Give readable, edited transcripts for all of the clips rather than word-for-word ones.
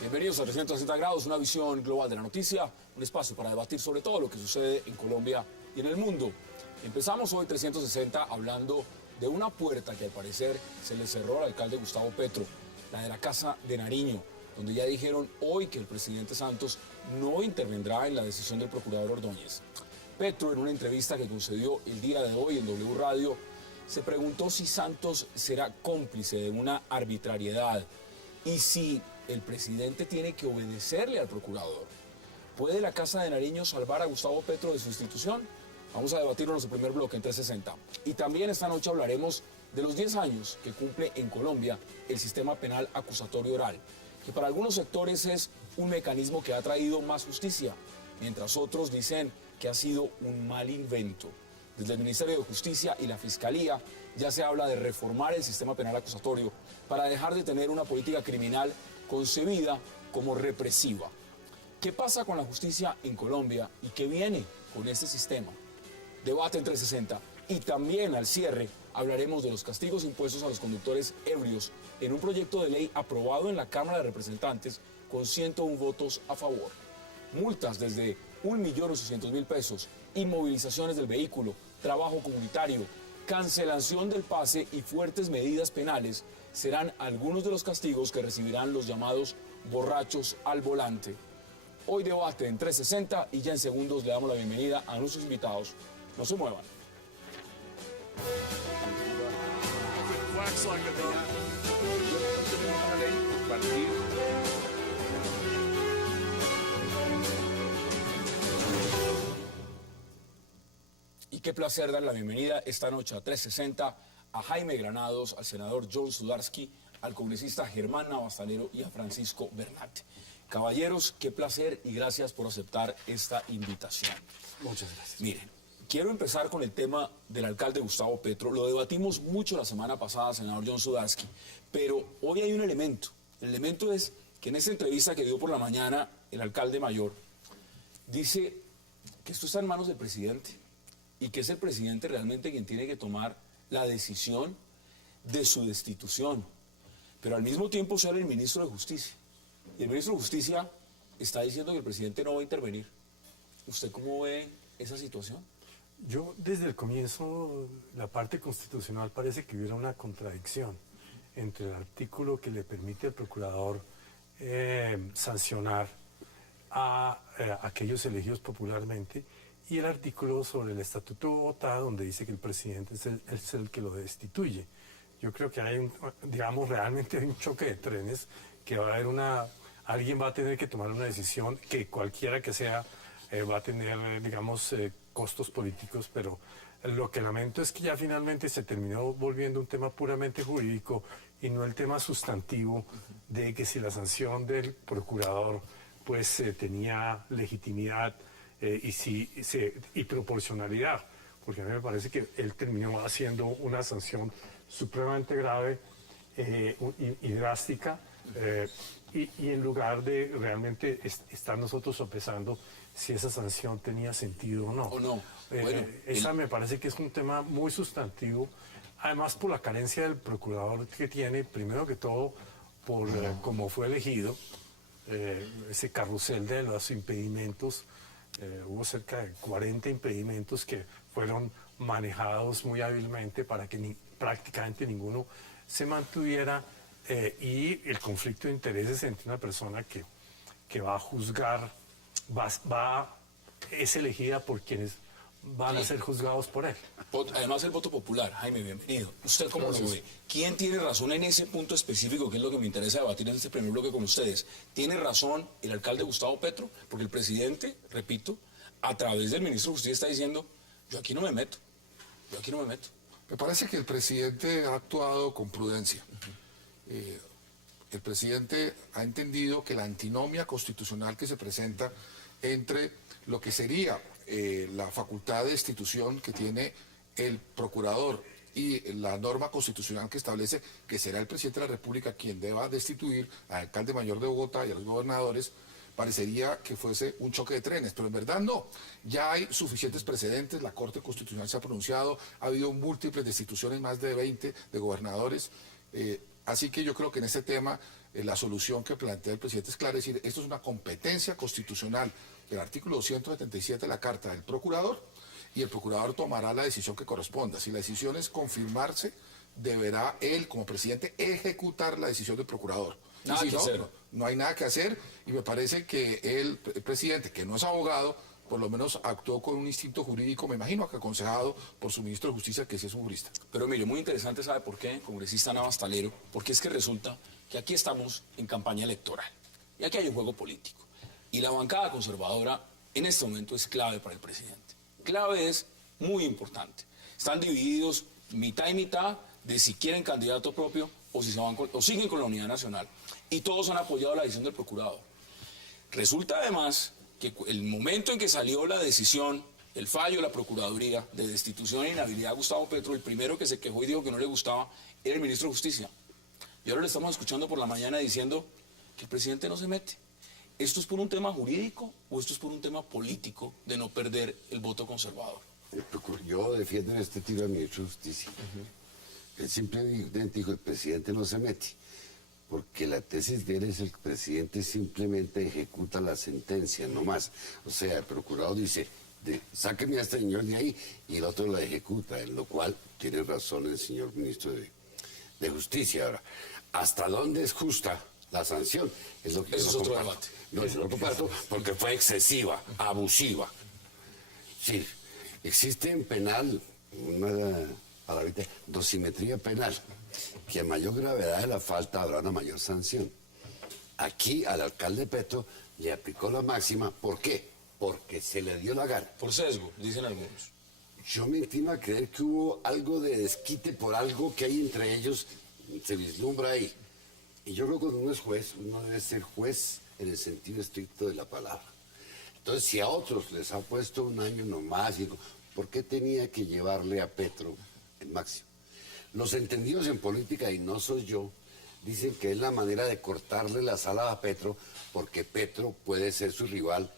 Bienvenidos a 360 grados, una visión global de la noticia, un espacio para debatir sobre todo lo que sucede en Colombia y en el mundo. Empezamos hoy 360 hablando de una puerta que al parecer se le cerró al alcalde Gustavo Petro, la de la Casa de Nariño, donde ya dijeron hoy que el presidente Santos no intervendrá en la decisión del procurador Ordóñez. Petro, en una entrevista que concedió el día de hoy en W Radio, se preguntó si Santos será cómplice de una arbitrariedad y si el presidente tiene que obedecerle al procurador. ¿Puede la Casa de Nariño salvar a Gustavo Petro de su institución? Vamos a debatirlo en nuestro primer bloque en 360. Y también esta noche hablaremos de los 10 años que cumple en Colombia el sistema penal acusatorio oral, que para algunos sectores es un mecanismo que ha traído más justicia, mientras otros dicen que ha sido un mal invento. Desde el Ministerio de Justicia y la Fiscalía ya se habla de reformar el sistema penal acusatorio para dejar de tener una política criminal concebida como represiva. ¿Qué pasa con la justicia en Colombia y qué viene con este sistema? Debate en 360 y también al cierre hablaremos de los castigos impuestos a los conductores ebrios en un proyecto de ley aprobado en la Cámara de Representantes con 101 votos a favor. Multas desde 1.800.000 pesos, inmovilizaciones del vehículo, trabajo comunitario, cancelación del pase y fuertes medidas penales serán algunos de los castigos que recibirán los llamados borrachos al volante. Hoy debate en 360 y ya en segundos le damos la bienvenida a nuestros invitados. No se muevan. Y qué placer dar la bienvenida esta noche a 360 a Jaime Granados, al senador John Sudarsky, al congresista Germán Navastalero y a Francisco Bernat. Caballeros, qué placer y gracias por aceptar esta invitación. Muchas gracias. Miren, quiero empezar con el tema del alcalde Gustavo Petro. Lo debatimos mucho la semana pasada, senador John Sudarsky, pero hoy hay un elemento. El elemento es que en esta entrevista que dio por la mañana el alcalde mayor, dice que esto está en manos del presidente y que es el presidente realmente quien tiene que tomar la decisión de su destitución. Pero al mismo tiempo sale el ministro de Justicia. Y el ministro de Justicia está diciendo que el presidente no va a intervenir. ¿Usted cómo ve esa situación? Yo, desde el comienzo, la parte constitucional parece que hubiera una contradicción entre el artículo que le permite al procurador sancionar a aquellos elegidos popularmente y el artículo sobre el Estatuto de Bogotá, donde dice que el presidente es el que lo destituye. Yo creo que hay, digamos, realmente un choque de trenes, que va a haber alguien va a tener que tomar una decisión que cualquiera que sea va a tener, digamos, costos políticos, pero lo que lamento es que ya finalmente se terminó volviendo un tema puramente jurídico y no el tema sustantivo de que si la sanción del procurador pues tenía legitimidad y proporcionalidad, porque a mí me parece que él terminó haciendo una sanción supremamente grave y drástica, y en lugar de realmente estar nosotros sopesando si esa sanción tenía sentido o no. Bueno, esa me parece que es un tema muy sustantivo, además por la carencia del procurador que tiene, primero que todo por cómo fue elegido, ese carrusel de los impedimentos. Hubo cerca de 40 impedimentos que fueron manejados muy hábilmente para que prácticamente ninguno se mantuviera, y el conflicto de intereses entre una persona que va a juzgar, es elegida por quienes van a ser juzgados por él. Además el voto popular. Jaime, bienvenido. ¿Usted cómo lo ve? ¿Quién tiene razón en ese punto específico, que es lo que me interesa debatir en este primer bloque con ustedes? ¿Tiene razón el alcalde Gustavo Petro? Porque el presidente, repito, a través del ministro de Justicia está diciendo, yo aquí no me meto. Me parece que el presidente ha actuado con prudencia. El presidente ha entendido que la antinomia constitucional que se presenta entre lo que sería la facultad de destitución que tiene el procurador y la norma constitucional que establece que será el presidente de la República quien deba destituir al alcalde mayor de Bogotá y a los gobernadores, parecería que fuese un choque de trenes, pero en verdad no. Ya hay suficientes precedentes, la Corte Constitucional se ha pronunciado, ha habido múltiples destituciones, más de 20 de gobernadores, así que yo creo que en este tema la solución que plantea el presidente es clara, es decir, esto es una competencia constitucional del artículo 277 de la Carta del Procurador, y el Procurador tomará la decisión que corresponda. Si la decisión es confirmarse, deberá él, como presidente, ejecutar la decisión del Procurador. Nada que hacer. No hay nada que hacer, y me parece que el presidente, que no es abogado, por lo menos actuó con un instinto jurídico, me imagino que aconsejado por su ministro de Justicia, que sí es un jurista. Pero mire, muy interesante, ¿sabe por qué, congresista Navas Talero? Porque es que resulta que aquí estamos en campaña electoral y aquí hay un juego político. Y la bancada conservadora en este momento es clave para el presidente. Clave es muy importante. Están divididos mitad y mitad de si quieren candidato propio o si se van o siguen con la unidad nacional. Y todos han apoyado la decisión del procurador. Resulta además que el momento en que salió la decisión, el fallo de la Procuraduría de destitución e inhabilidad a Gustavo Petro, el primero que se quejó y dijo que no le gustaba era el ministro de Justicia. Y ahora le estamos escuchando por la mañana diciendo que el presidente no se mete. ¿Esto es por un tema jurídico o esto es por un tema político de no perder el voto conservador? Yo defiendo en este tiro al ministro de Justicia. Él simplemente dijo, el presidente no se mete, porque la tesis de él es el presidente simplemente ejecuta la sentencia, no más. O sea, el procurador dice, sáquenme a este señor de ahí, y el otro la ejecuta, en lo cual tiene razón el señor ministro de Justicia. Ahora, ¿hasta dónde es justa la sanción? Es lo que Eso es otro debate. No, yo no comparto porque fue excesiva, abusiva. Sí, existe en penal una palabrita, dosimetría penal, que a mayor gravedad de la falta habrá una mayor sanción. Aquí al alcalde Petro le aplicó la máxima, ¿por qué? Porque se le dio la gana. Por sesgo, dicen algunos. Yo me inclino a creer que hubo algo de desquite por algo que hay entre ellos, se vislumbra ahí. Y yo creo que cuando uno es juez, uno debe ser juez en el sentido estricto de la palabra. Entonces, si a otros les ha puesto un año nomás, ¿por qué tenía que llevarle a Petro el máximo? Los entendidos en política, y no soy yo, dicen que es la manera de cortarle las alas a Petro, porque Petro puede ser su rival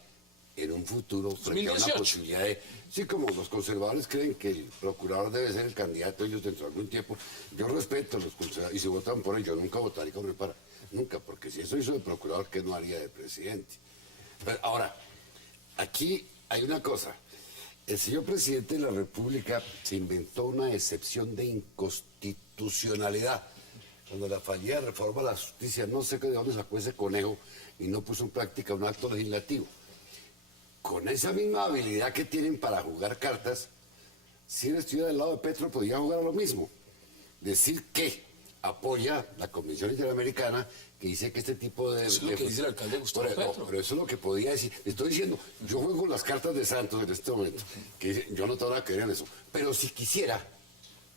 en un futuro frente a una 2018. posibilidad de... Sí, como los conservadores creen que el procurador debe ser el candidato ellos dentro de algún tiempo. Yo respeto a los conservadores, y si votan por él, yo nunca votaría con él para... Nunca, porque si eso hizo de procurador, ¿qué no haría de presidente? Pero ahora, aquí hay una cosa. El señor presidente de la República se inventó una excepción de inconstitucionalidad. Cuando la fallida reforma a la justicia, no sé de dónde sacó ese conejo y no puso en práctica un acto legislativo. Con esa misma habilidad que tienen para jugar cartas, si él estuviera del lado de Petro, podría jugar a lo mismo. Decir que apoya la Convención Interamericana, que dice que este tipo de... Eso es lo que dice el alcalde Gustavo Petro. Pero eso es lo que podía decir. Estoy diciendo, yo juego las cartas de Santos en este momento, que dice, yo no tengo nada que ver en eso. Pero si quisiera,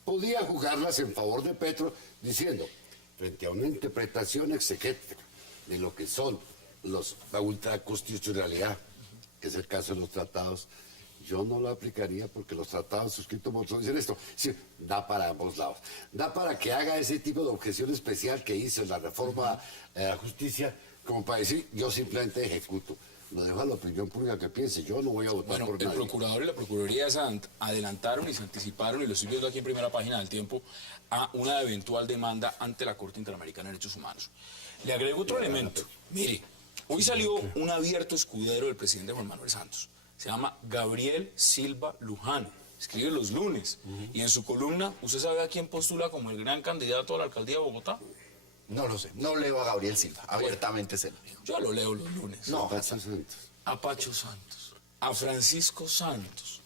podía jugarlas en favor de Petro, diciendo, frente a una interpretación exegética de lo que son la ultraconstitucionalidad, que es el caso de los tratados, yo no lo aplicaría porque los tratados suscritos por todos dicen esto. Sí, da para ambos lados. Da para que haga ese tipo de objeción especial que hizo en la reforma a la justicia, como para decir, yo simplemente ejecuto. Lo dejo a la opinión pública que piense, yo no voy a votar Bueno, por el nadie. procurador y la procuraduría se adelantaron y se anticiparon, y lo estoy viendo aquí en primera página del Tiempo, a una eventual demanda ante la Corte Interamericana de Derechos Humanos. Le agrego otro elemento. Mire, hoy salió un abierto escudero del presidente Juan Manuel Santos. Se llama Gabriel Silva Luján. Escribe los lunes. Y en su columna, ¿usted sabe a quién postula como el gran candidato a la alcaldía de Bogotá? No lo sé, no leo a Gabriel Silva, abiertamente se lo digo. Yo lo leo los lunes. No, Pacho Santos. A Pacho Santos, a Francisco Santos.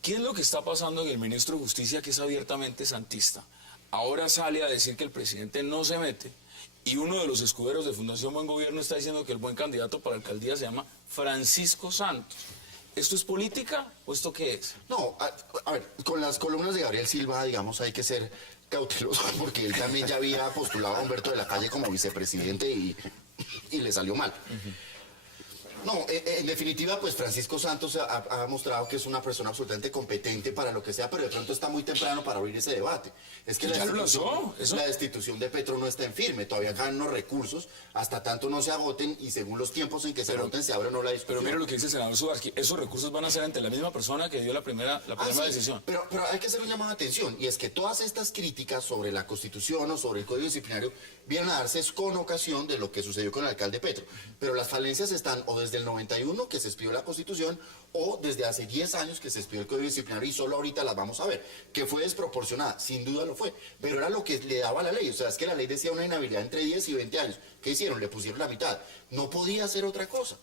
¿Qué es lo que está pasando en el ministro de Justicia, que es abiertamente santista? Ahora sale a decir que el presidente no se mete, y uno de los escuderos de Fundación Buen Gobierno está diciendo que el buen candidato para la alcaldía se llama Francisco Santos. ¿Esto es política o esto qué es? No, a ver, con las columnas de Gabriel Silva, digamos, hay que ser cauteloso porque él también ya había postulado a Humberto de la Calle como vicepresidente y le salió mal. No, en definitiva, pues Francisco Santos ha mostrado que es una persona absolutamente competente para lo que sea, pero de pronto está muy temprano para abrir ese debate. Es que Ya lo lanzó, eso. la destitución de Petro no está en firme, todavía caen unos recursos, hasta tanto no se agoten y según los tiempos en que se agoten se abre o no la discusión. Pero mire lo que dice el senador Suárez, esos recursos van a ser ante la misma persona que dio la primera Sí, decisión. pero hay que hacer un llamado de atención, y es que todas estas críticas sobre la Constitución o sobre el Código Disciplinario vienen a darse con ocasión de lo que sucedió con el alcalde Petro. Pero las falencias están o desde el 91, que se expidió la Constitución, o desde hace 10 años que se expidió el Código Disciplinario, y solo ahorita las vamos a ver. Que fue desproporcionada, sin duda lo fue, pero era lo que le daba la ley. O sea, es que la ley decía una inhabilidad entre 10 y 20 años. ¿Qué hicieron? Le pusieron la mitad. No podía hacer otra cosa.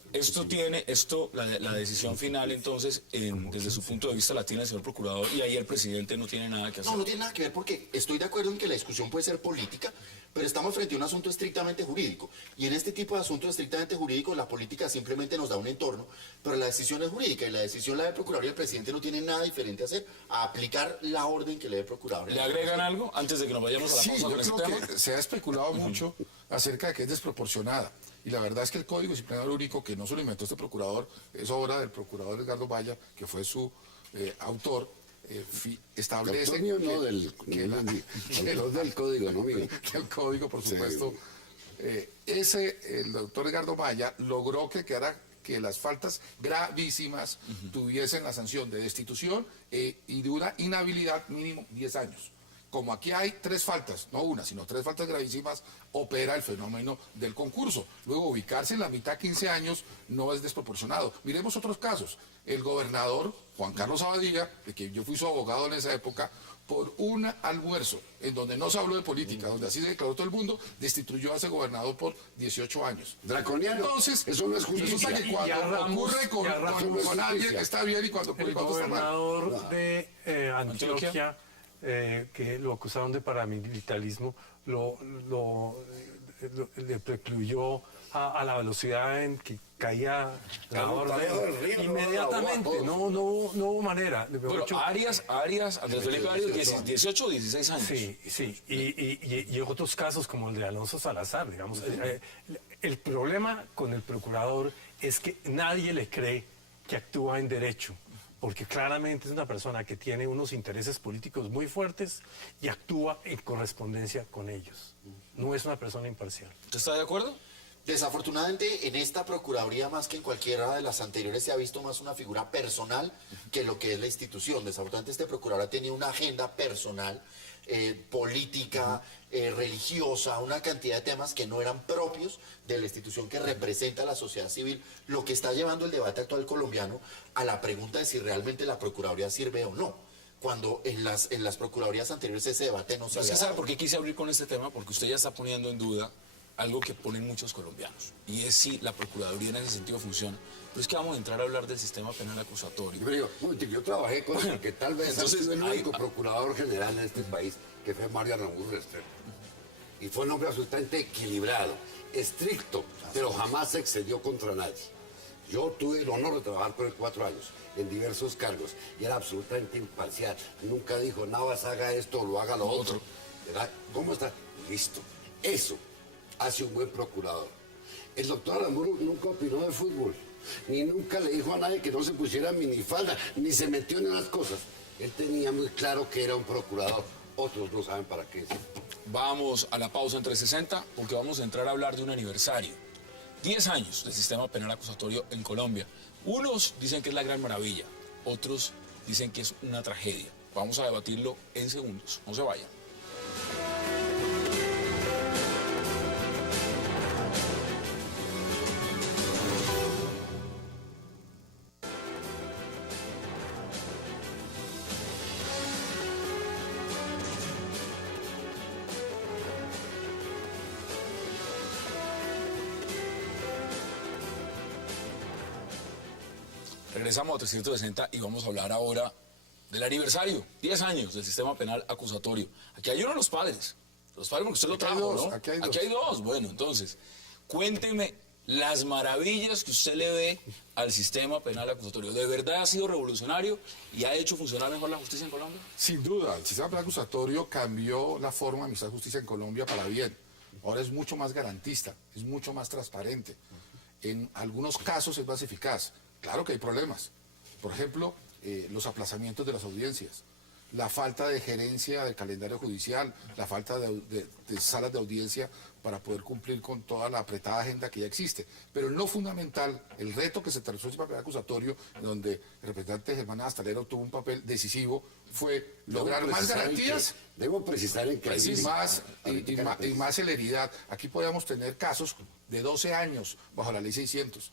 La decisión final, entonces, desde su punto de vista, la tiene el señor procurador, y ahí el presidente no tiene nada que hacer. No, no tiene nada que ver, porque estoy de acuerdo en que la discusión puede ser política, pero estamos frente a un asunto estrictamente jurídico. Y en este tipo de asuntos estrictamente jurídicos, la política simplemente nos da un entorno, pero la decisión es jurídica, y la decisión la del procurador, y el presidente no tiene nada diferente a hacer, a aplicar la orden que le dé el procurador. ¿Le agregan algo antes de que nos vayamos a la Sí, pausa yo con este creo tema? que se ha especulado mucho acerca de que es desproporcionada. Y la verdad es que el Código Disciplinario Único, que no se lo inventó este procurador, es obra del procurador Edgardo Vaya, que fue su autor, establece Autor mío, no, del código, no mío. el código, por supuesto. El doctor Edgardo Vaya logró que las faltas gravísimas tuviesen la sanción de destitución y de una inhabilidad mínimo 10 años. Como aquí hay 3 faltas, no una, sino 3 faltas gravísimas, opera el fenómeno del concurso. Luego, ubicarse en la mitad 15 años no es desproporcionado. Miremos otros casos. El gobernador Juan Carlos Abadía, de que yo fui su abogado en esa época, por un almuerzo en donde no se habló de política, donde así se declaró todo el mundo, destituyó a ese gobernador por 18 años. Draconiano. Entonces, Eso no es justicia. resulta que cuando ocurre con alguien está bien y cuando El ocurre con otro está mal. gobernador de Antioquia, que lo acusaron de paramilitarismo, le precluyó a la velocidad en que caía la orden inmediatamente. No hubo manera. Bueno, Arias, Andrés Felipe Arias, 18 o 16 años. Sí. Y otros casos como el de Alonso Salazar, digamos. El problema con el procurador es que nadie le cree que actúa en derecho, porque claramente es una persona que tiene unos intereses políticos muy fuertes y actúa en correspondencia con ellos. No es una persona imparcial. ¿Usted está de acuerdo? Desafortunadamente, en esta Procuraduría, más que en cualquiera de las anteriores, se ha visto más una figura personal que lo que es la institución. Desafortunadamente, este procurador ha tenido una agenda personal, política, religiosa, una cantidad de temas que no eran propios de la institución que representa a la sociedad civil, lo que está llevando el debate actual colombiano a la pregunta de si realmente la Procuraduría sirve o no, cuando en las Procuradurías anteriores ese debate no se había ¿Sabe dado. por qué quise abrir con este tema? Porque usted ya está poniendo en duda algo que ponen muchos colombianos, y es si la Procuraduría en ese sentido funciona. Pero es que vamos a entrar a hablar del sistema penal acusatorio. Yo trabajé con el que tal vez Entonces, ha sido el hay- único procurador general en este país, que fue Mario Arango Restrepo. Y fue un hombre absolutamente equilibrado, estricto, pero jamás se excedió contra nadie. Yo tuve el honor de trabajar con él 4 años, en diversos cargos, y era absolutamente imparcial. Nunca dijo, Navas, haga esto o lo haga lo otro. ¿Verdad? ¿Cómo está? Listo. Eso hace un buen procurador. El doctor Aramburu nunca opinó de fútbol, ni nunca le dijo a nadie que no se pusiera minifalda, ni se metió en esas cosas. Él tenía muy claro que era un procurador. Otros no saben para qué es. Vamos a la pausa en 360 porque vamos a entrar a hablar de un aniversario. 10 años del sistema penal acusatorio en Colombia. Unos dicen que es la gran maravilla, otros dicen que es una tragedia. Vamos a debatirlo en segundos. No se vayan. Regresamos a 360 y vamos a hablar ahora del aniversario, 10 años del sistema penal acusatorio. Aquí hay uno de los padres porque usted lo Aquí hay trajo, dos, ¿no? aquí hay dos. Aquí hay dos. Bueno, entonces, cuénteme las maravillas que usted le ve al sistema penal acusatorio. ¿De verdad ha sido revolucionario y ha hecho funcionar mejor la justicia en Colombia? Sin duda, el sistema penal acusatorio cambió la forma de administrar justicia en Colombia para bien. Ahora es mucho más garantista, es mucho más transparente. en algunos casos es más eficaz. Claro que hay problemas. Por ejemplo, los aplazamientos de las audiencias, la falta de gerencia del calendario judicial, la falta de salas de audiencia para poder cumplir con toda la apretada agenda que ya existe. Pero lo fundamental, el reto que se trazó en el papel acusatorio, donde el representante Germán Astalero tuvo un papel decisivo, fue lograr más garantías. Debo precisar en que Y más celeridad. Aquí podemos tener casos de 12 años bajo la ley 600.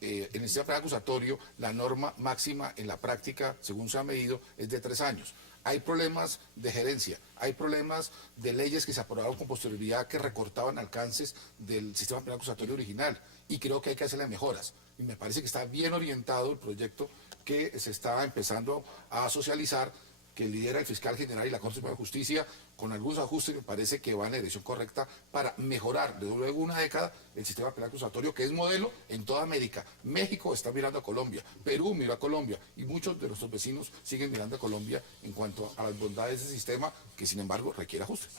En el sistema penal acusatorio, la norma máxima en la práctica, según se ha medido, es de 3 años. Hay problemas de gerencia, hay problemas de leyes que se aprobaron con posterioridad que recortaban alcances del sistema penal acusatorio original, y creo que hay que hacerle mejoras. Y me parece que está bien orientado el proyecto que se está empezando a socializar, que lidera el fiscal general y la Corte Suprema de Justicia, con algunos ajustes. Me parece que va en la dirección correcta para mejorar de luego una década el sistema penal acusatorio, que es modelo en toda América. México está mirando a Colombia, Perú mira a Colombia, y muchos de nuestros vecinos siguen mirando a Colombia en cuanto a las bondades de ese sistema, que sin embargo requiere ajustes.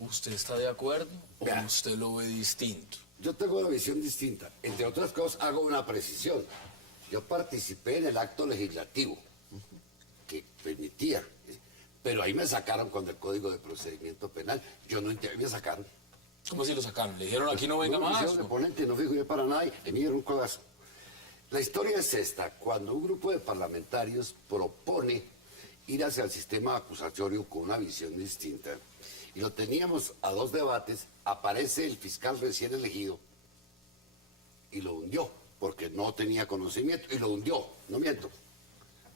¿Usted está de acuerdo o usted lo ve distinto? Yo tengo una visión distinta. Entre otras cosas, hago una precisión. Yo participé en el acto legislativo que permitía, pero ahí me sacaron con el Código de Procedimiento Penal. Yo no entiendo, me sacaron. ¿Cómo así lo sacaron? ¿Le dijeron aquí no venga me más? hicieron ponente, no figuré para nada y me dieron un codazo. La historia es esta: cuando un grupo de parlamentarios propone ir hacia el sistema acusatorio con una visión distinta, y lo teníamos a 2 debates, aparece el fiscal recién elegido y lo hundió, porque no tenía conocimiento, y lo hundió, no miento,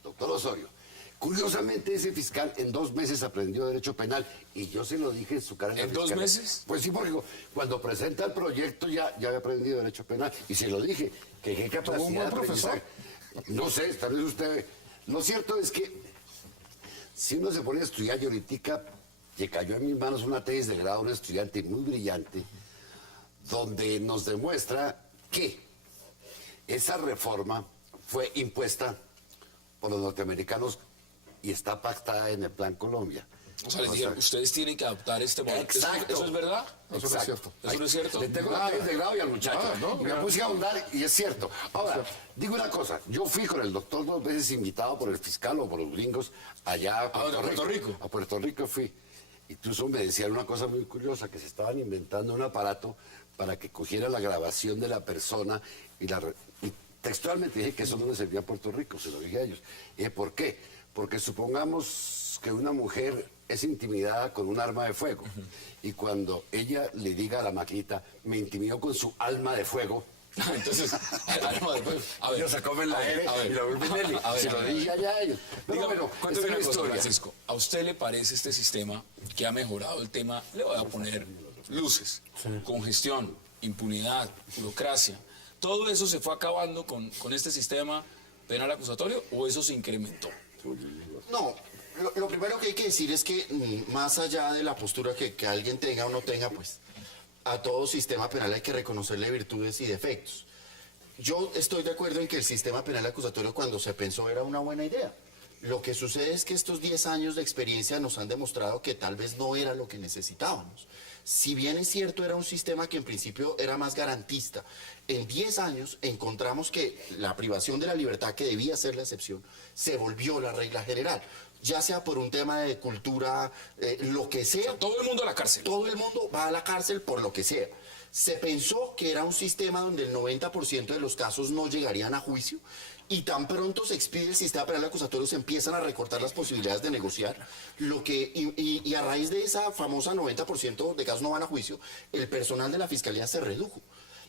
doctor Osorio. Curiosamente, ese fiscal en 2 meses aprendió Derecho Penal, y yo se lo dije en su cara. ¿En 2 meses? Pues sí, porque cuando presenta el proyecto ya había aprendido Derecho Penal, y se lo dije, que qué capacidad un buen de aprendizaje. No sé, tal vez usted... Lo cierto es que si uno se pone a estudiar, y ahorita que cayó en mis manos una tesis de grado, un estudiante muy brillante, donde nos demuestra que esa reforma fue impuesta por los norteamericanos y está pactada en el Plan Colombia. O sea, les dijeron, ustedes tienen que adoptar este modelo. Exacto. ¿Eso es verdad? Eso no es cierto. ¿Eso no es cierto? Le tengo la tesis de grado y al muchacho. Y me puse a ahondar y es cierto. Ahora, digo una cosa. Yo fui con el doctor 2 veces invitado por el fiscal o por los gringos allá a Puerto Rico. A Puerto Rico fui. Incluso me decían una cosa muy curiosa, que se estaban inventando un aparato para que cogiera la grabación de la persona y textualmente dije que eso no le servía a Puerto Rico, se lo dije a ellos. ¿Por qué? Porque supongamos que una mujer es intimidada con un arma de fuego, y cuando ella le diga a la maquinita, me intimidó con su alma de fuego, Entonces, el arma de fuego. A ver, ellos se comen la L y la vuelven L. Se lo dije allá a ellos. Pero dígame, bueno, cuénteme una esta es la cosa, historia. Francisco. ¿A usted le parece este sistema que ha mejorado el tema? Le voy a poner luces, congestión, impunidad, burocracia. ¿Todo eso se fue acabando con este sistema penal acusatorio o eso se incrementó? No, lo primero que hay que decir es que más allá de la postura que alguien tenga o no tenga, pues a todo sistema penal hay que reconocerle virtudes y defectos. Yo estoy de acuerdo en que el sistema penal acusatorio cuando se pensó era una buena idea. Lo que sucede es que estos 10 años de experiencia nos han demostrado que tal vez no era lo que necesitábamos. Si bien es cierto, era un sistema que en principio era más garantista, en 10 años encontramos que la privación de la libertad, que debía ser la excepción, se volvió la regla general. Ya sea por un tema de cultura, lo que sea. Todo el mundo a la cárcel. Todo el mundo va a la cárcel por lo que sea. Se pensó que era un sistema donde el 90% de los casos no llegarían a juicio, y tan pronto se expide el sistema penal acusatorio se empiezan a recortar las posibilidades de negociar, y a raíz de esa famosa 90% de casos no van a juicio, el personal de la fiscalía se redujo.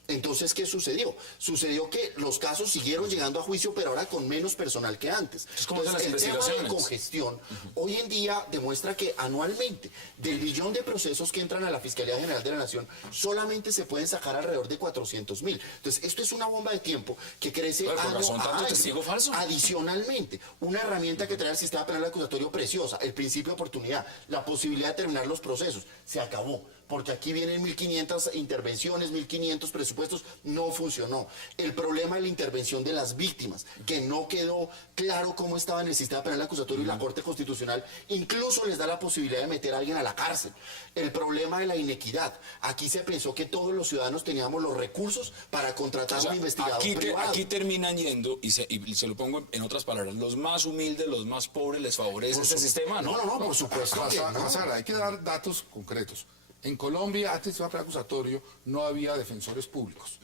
Entonces, ¿qué sucedió? Sucedió que los casos siguieron llegando a juicio, pero ahora con menos personal que antes. ¿Cómo son las el tema de investigaciones? congestión hoy en día demuestra que anualmente, del millón de procesos que entran a la Fiscalía General de la Nación, solamente se pueden sacar alrededor de 400.000. Entonces, esto es una bomba de tiempo que crece Pero, con año razón, a tanto año. testigo falso. Adicionalmente, una herramienta que trae el sistema penal acusatorio preciosa, el principio de oportunidad, la posibilidad de terminar los procesos, se acabó. porque aquí vienen 1.500 intervenciones, 1.500 presupuestos, no funcionó. El problema de la intervención de las víctimas, que no quedó claro cómo estaba en el sistema penal acusatorio y la Corte Constitucional incluso les da la posibilidad de meter a alguien a la cárcel. El problema de la inequidad, aquí se pensó que todos los ciudadanos teníamos los recursos para contratar O sea, un investigador aquí, privado. aquí terminan yendo, y se lo pongo en otras palabras, los más humildes, los más pobres, les favorece este sistema, ¿no? No, por supuesto que no. Sara, hay que dar datos concretos. En Colombia, antes del sistema penal acusatorio, no había defensores públicos.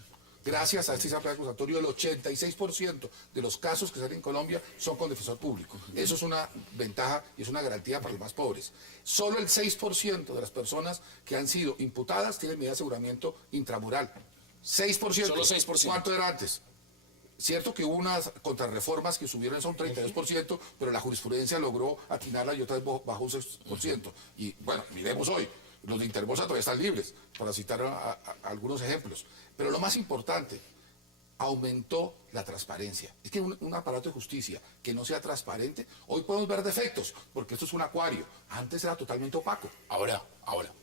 Gracias a este sistema penal acusatorio, el 86% de los casos que salen en Colombia son con defensor público. Eso es una ventaja y es una garantía para los más pobres. Solo el 6% de las personas que han sido imputadas tienen medida de aseguramiento intramural. 6%. Solo 6%. ¿Cuánto era antes? Cierto que hubo unas contrarreformas que subieron eso a un 32%, pero la jurisprudencia logró atinarla y otra vez bajó un 6%. Y bueno, miremos hoy, los de Interbolsa todavía están libres, para citar a algunos ejemplos. Pero lo más importante, aumentó la transparencia. Es que un aparato de justicia que no sea transparente, hoy podemos ver defectos, porque esto es un acuario. Antes era totalmente opaco. Ahora,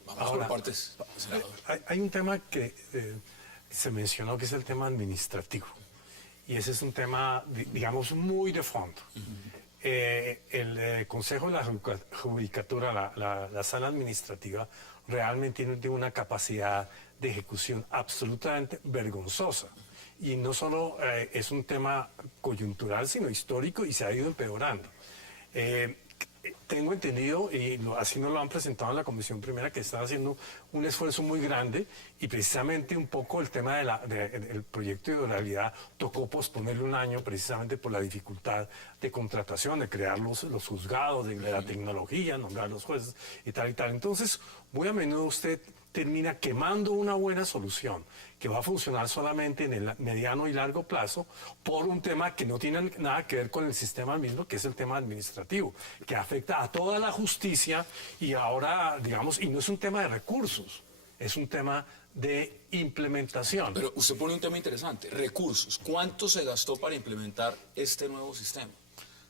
vamos por partes, senador. Hay un tema que se mencionó, que es el tema administrativo. Y ese es un tema, digamos, muy de fondo. El Consejo de la Judicatura, la sala administrativa, realmente tiene una capacidad de ejecución absolutamente vergonzosa. Y no solo es un tema coyuntural, sino histórico, y se ha ido empeorando. Tengo entendido, y así nos lo han presentado en la Comisión Primera, que están haciendo un esfuerzo muy grande, y precisamente un poco el tema del proyecto de oralidad tocó posponerlo un año precisamente por la dificultad de contratación, de crear los juzgados, de la tecnología, nombrar los jueces y tal y tal. Entonces, muy a menudo usted termina quemando una buena solución que va a funcionar solamente en el mediano y largo plazo por un tema que no tiene nada que ver con el sistema mismo, que es el tema administrativo, que afecta a toda la justicia y ahora, digamos, y no es un tema de recursos, es un tema de implementación. Pero usted pone un tema interesante, recursos. ¿Cuánto se gastó para implementar este nuevo sistema?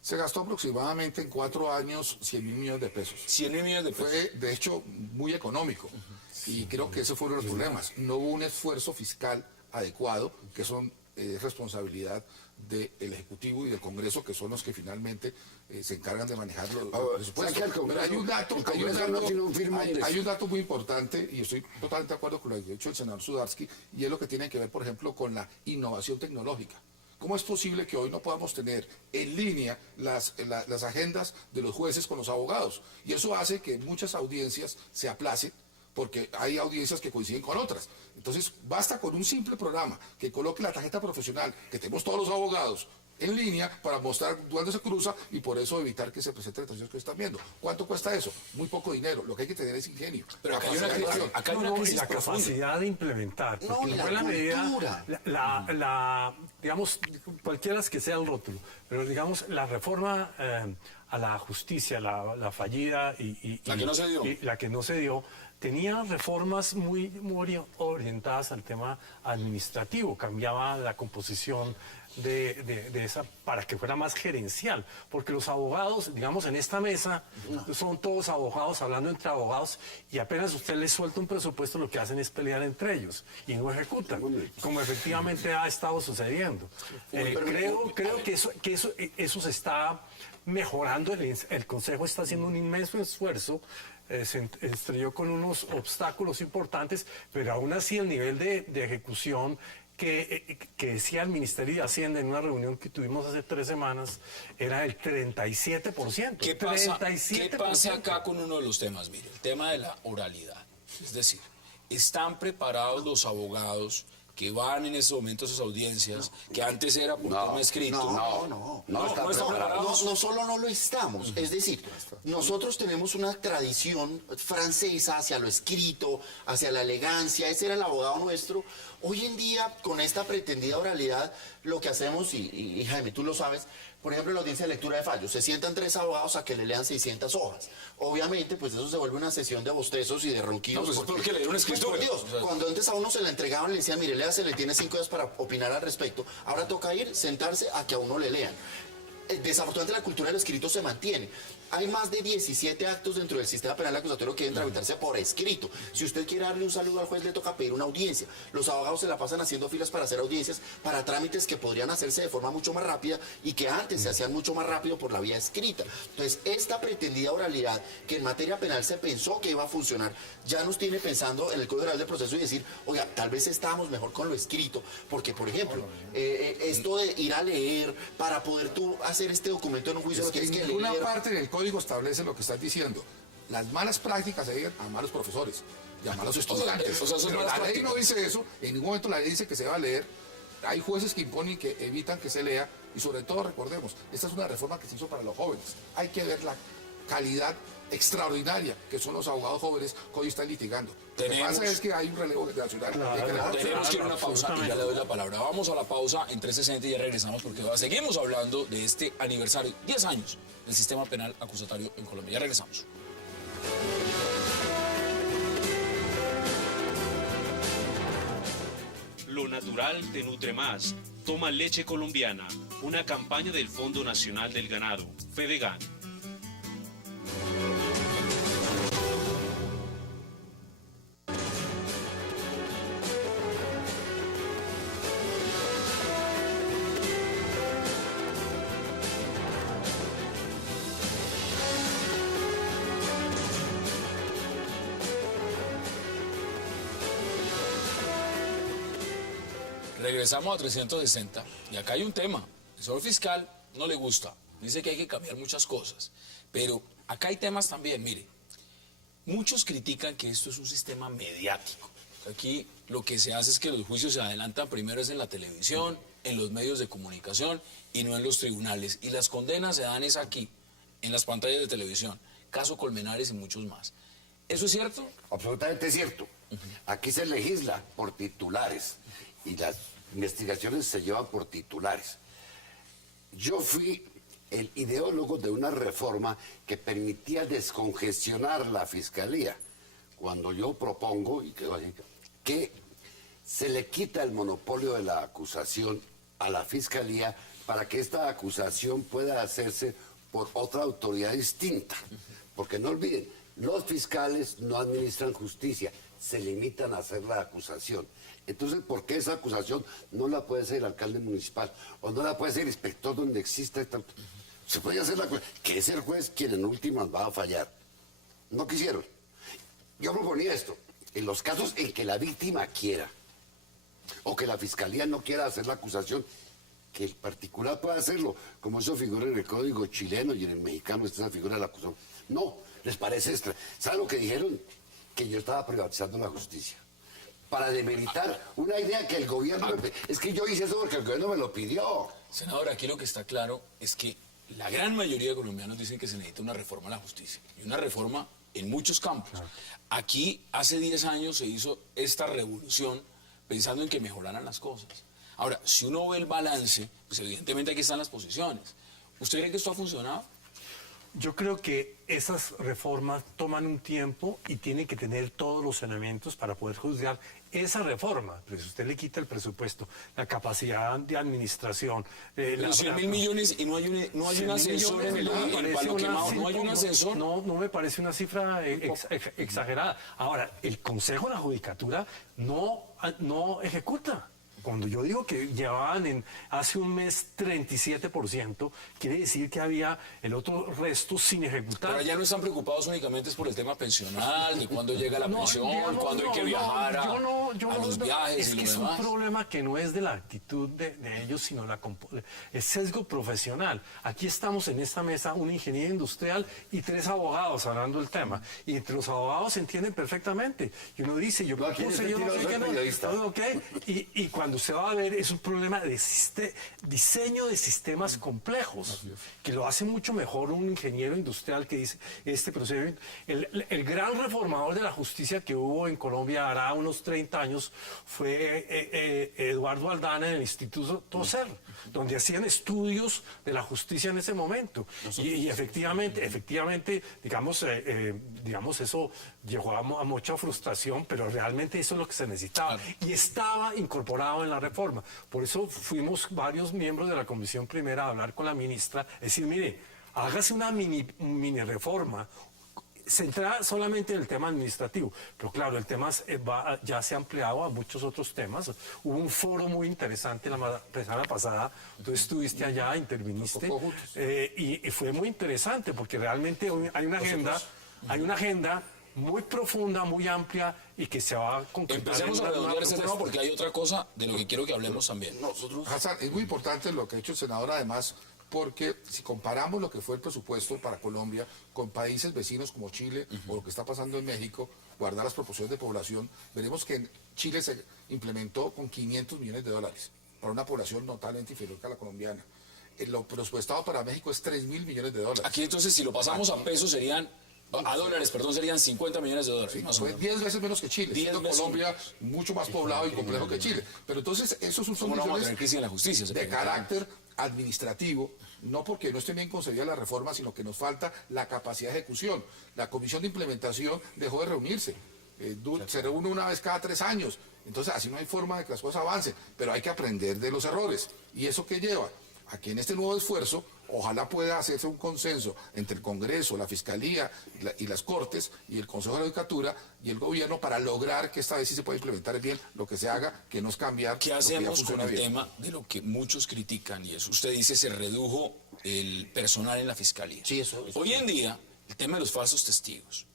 Se gastó aproximadamente en 4 años 100.000 millones de pesos. 100.000 millones de pesos. Fue, de hecho, muy económico. Y creo que ese fue uno de los problemas. No hubo un esfuerzo fiscal adecuado, que son responsabilidad del Ejecutivo y del Congreso, que son los que finalmente se encargan de manejar los presupuestos. Pero hay un dato muy importante, y estoy totalmente de acuerdo con lo que ha dicho el senador Sudarsky, y es lo que tiene que ver, por ejemplo, con la innovación tecnológica. ¿Cómo es posible que hoy no podamos tener en línea las agendas de los jueces con los abogados? Y eso hace que muchas audiencias se aplacen, porque hay audiencias que coinciden con otras. Entonces, basta con un simple programa que coloque la tarjeta profesional, que tenemos todos los abogados en línea, para mostrar dónde se cruza y por eso evitar que se presenten las situaciones que están viendo. ¿Cuánto cuesta eso? Muy poco dinero. Lo que hay que tener es ingenio. Pero acá hay una crisis, y la capacidad de implementar. Porque No, y no fue la medida, cultura. digamos, cualquiera que sea el rótulo, pero digamos, la reforma a la justicia, la fallida y la que no se dio, tenía reformas muy orientadas al tema administrativo, cambiaba la composición de esa para que fuera más gerencial, porque los abogados, digamos, en esta mesa son todos abogados hablando entre abogados, y apenas usted les suelta un presupuesto, lo que hacen es pelear entre ellos y no ejecutan, como efectivamente ha estado sucediendo. Creo que eso se está mejorando. El Consejo está haciendo un inmenso esfuerzo. Se estrelló con unos obstáculos importantes, pero aún así el nivel de ejecución que decía el Ministerio de Hacienda en una reunión que tuvimos hace 3 semanas era el 37%. ¿Qué pasa acá con uno de los temas? Mire, el tema de la oralidad. Es decir, ¿están preparados los abogados que van en esos momentos a sus audiencias, que antes era por tema escrito? No solo no lo estamos, es decir, nosotros tenemos una tradición francesa hacia lo escrito, hacia la elegancia, ese era el abogado nuestro. Hoy en día, con esta pretendida oralidad, lo que hacemos, y Jaime, tú lo sabes, por ejemplo, en la audiencia de lectura de fallos, se sientan 3 abogados a que le lean 600 hojas. Obviamente, pues eso se vuelve una sesión de bostezos y de ronquidos. No, pues porque le dieron escritura. Pues, por Dios, o sea, cuando antes a uno se la entregaban, le decían, mire, léase, le tiene 5 días para opinar al respecto. Ahora toca ir, sentarse a que a uno le lean. desafortunadamente la cultura del escrito se mantiene. Hay más de 17 actos dentro del sistema penal acusatorio que deben tramitarse por escrito. Si usted quiere darle un saludo al juez, le toca pedir una audiencia. Los abogados se la pasan haciendo filas para hacer audiencias, para trámites que podrían hacerse de forma mucho más rápida y que antes se hacían mucho más rápido por la vía escrita. Entonces, esta pretendida oralidad que en materia penal se pensó que iba a funcionar, ya nos tiene pensando en el Código Oral de Proceso y decir, oiga, tal vez estábamos mejor con lo escrito, porque, por ejemplo, esto de ir a leer para poder tú hacer este documento en un juicio, lo tienes que En ninguna leer. parte del código establece lo que estás diciendo. Las malas prácticas se deben a malos profesores y a malos estudiantes. o sea, son Pero malas la ley no prácticas. dice eso, en ningún momento la ley dice que se va a leer. Hay jueces que imponen y que evitan que se lea, y sobre todo recordemos, esta es una reforma que se hizo para los jóvenes. Hay que ver la calidad extraordinaria que son los abogados jóvenes que hoy están litigando. Lo que Tenemos- pasa es que hay un relevo generacional. Tenemos que ir a una pausa y ya le doy la palabra. Vamos a la pausa en 360 y ya regresamos porque seguimos hablando de este aniversario, 10 años del sistema penal acusatorio en Colombia. Ya regresamos. Lo natural te nutre más. Toma leche colombiana, una campaña del Fondo Nacional del Ganado, Fedegan. Regresamos a 360 y acá hay un tema. El señor fiscal no le gusta, dice que hay que cambiar muchas cosas, pero acá hay temas también, mire, muchos critican que esto es un sistema mediático. Aquí lo que se hace es que los juicios se adelantan primero es en la televisión, en los medios de comunicación y no en los tribunales. Y las condenas se dan es aquí, en las pantallas de televisión, caso Colmenares y muchos más. ¿Eso es cierto? Absolutamente cierto. Aquí se legisla por titulares y las investigaciones se llevan por titulares. Yo fui el ideólogo de una reforma que permitía descongestionar la fiscalía. Cuando yo propongo, y quedó así, que se le quita el monopolio de la acusación a la fiscalía para que esta acusación pueda hacerse por otra autoridad distinta. Porque no olviden, los fiscales no administran justicia, se limitan a hacer la acusación. Entonces, ¿por qué esa acusación no la puede hacer el alcalde municipal? O no la puede hacer el inspector donde exista esta... Se puede hacer la... que es el juez quien en últimas va a fallar. No quisieron. Yo proponía esto. En los casos en que la víctima quiera, o que la fiscalía no quiera hacer la acusación, que el particular pueda hacerlo, como eso figura en el código chileno y en el mexicano está esa figura de la acusación. No, les parece extra. ¿Saben lo que dijeron? Que yo estaba privatizando la justicia. Para demeritar una idea que el gobierno... Es que yo hice eso porque el gobierno me lo pidió. Senador, aquí lo que está claro es que la gran mayoría de colombianos dicen que se necesita una reforma a la justicia y una reforma en muchos campos. Aquí hace 10 años se hizo esta revolución pensando en que mejoraran las cosas. Ahora, si uno ve el balance, pues evidentemente aquí están las posiciones. ¿Usted cree que esto ha funcionado? Yo creo que esas reformas toman un tiempo y tienen que tener todos los elementos para poder juzgar esa reforma. Pero si usted le quita el presupuesto, la capacidad de administración... Pero 100.000 millones y no hay un ascensor en el palo quemado, no hay un ascensor. No me parece una cifra exagerada. Ahora, el Consejo de la Judicatura no ejecuta. Cuando yo digo que llevaban hace un mes 37%, quiere decir que había el otro resto sin ejecutar. Pero ya no están preocupados únicamente por el tema pensional, de cuándo llega la pensión, cuándo hay que viajar a los viajes es y que lo es demás. un problema que no es de la actitud de ellos, sino el sesgo profesional. Aquí estamos en esta mesa, un ingeniero industrial y 3 abogados hablando del tema. Y entre los abogados se entienden perfectamente. Y uno dice, yo No, aquí propuse, en yo no este sé qué tiro no. soy periodista. Ok, y cuando se va a ver es un problema de diseño de sistemas complejos, que lo hace mucho mejor un ingeniero industrial que dice este procedimiento. El gran reformador de la justicia que hubo en Colombia hará unos 30 años fue Eduardo Aldana en el Instituto Toser, donde hacían estudios de la justicia en ese momento. Y efectivamente, digamos, eso llegó a mucha frustración, pero realmente eso es lo que se necesitaba. Y estaba incorporado en la reforma. Por eso fuimos varios miembros de la Comisión Primera a hablar con la ministra, decir, mire, hágase una mini reforma, centrada solamente en el tema administrativo, pero claro, el tema ya se ha ampliado a muchos otros temas. Hubo un foro muy interesante la semana pasada, tú estuviste allá, interviniste, y fue muy interesante porque realmente hay una agenda muy profunda, muy amplia y que se va a concretar. Empecemos a redondear ese tema porque hay otra cosa de lo que quiero que hablemos también. Hassan, es muy importante lo que ha hecho el senador, además, porque si comparamos lo que fue el presupuesto para Colombia con países vecinos como Chile o lo que está pasando en México, guardar las proporciones de población, veremos que en Chile se implementó con $500 millones para una población notablemente inferior que a la colombiana. Lo presupuestado para México es $3.000 millones. Aquí entonces, si lo pasamos a pesos, a dólares, serían $50 millones. Sí, fue 10 veces menos que Chile, siendo Colombia mucho más poblado y complejo que Chile. Pero entonces, esos son crisis en la justicia, de carácter administrativo, no porque no estén bien concebidas las reformas, sino que nos falta la capacidad de ejecución. La Comisión de Implementación dejó de reunirse. Se reúne una vez cada 3 años. Entonces, así no hay forma de que las cosas avancen. Pero hay que aprender de los errores. ¿Y eso qué lleva? A que en este nuevo esfuerzo, ojalá pueda hacerse un consenso entre el Congreso, la Fiscalía y las Cortes y el Consejo de la Judicatura y el Gobierno para lograr que esta vez sí se pueda implementar bien lo que se haga, que no es cambiar. ¿Qué hacemos con el tema de lo que muchos critican? Y eso, usted dice, se redujo el personal en la Fiscalía. Sí, eso. Hoy en día, el tema de los falsos testigos,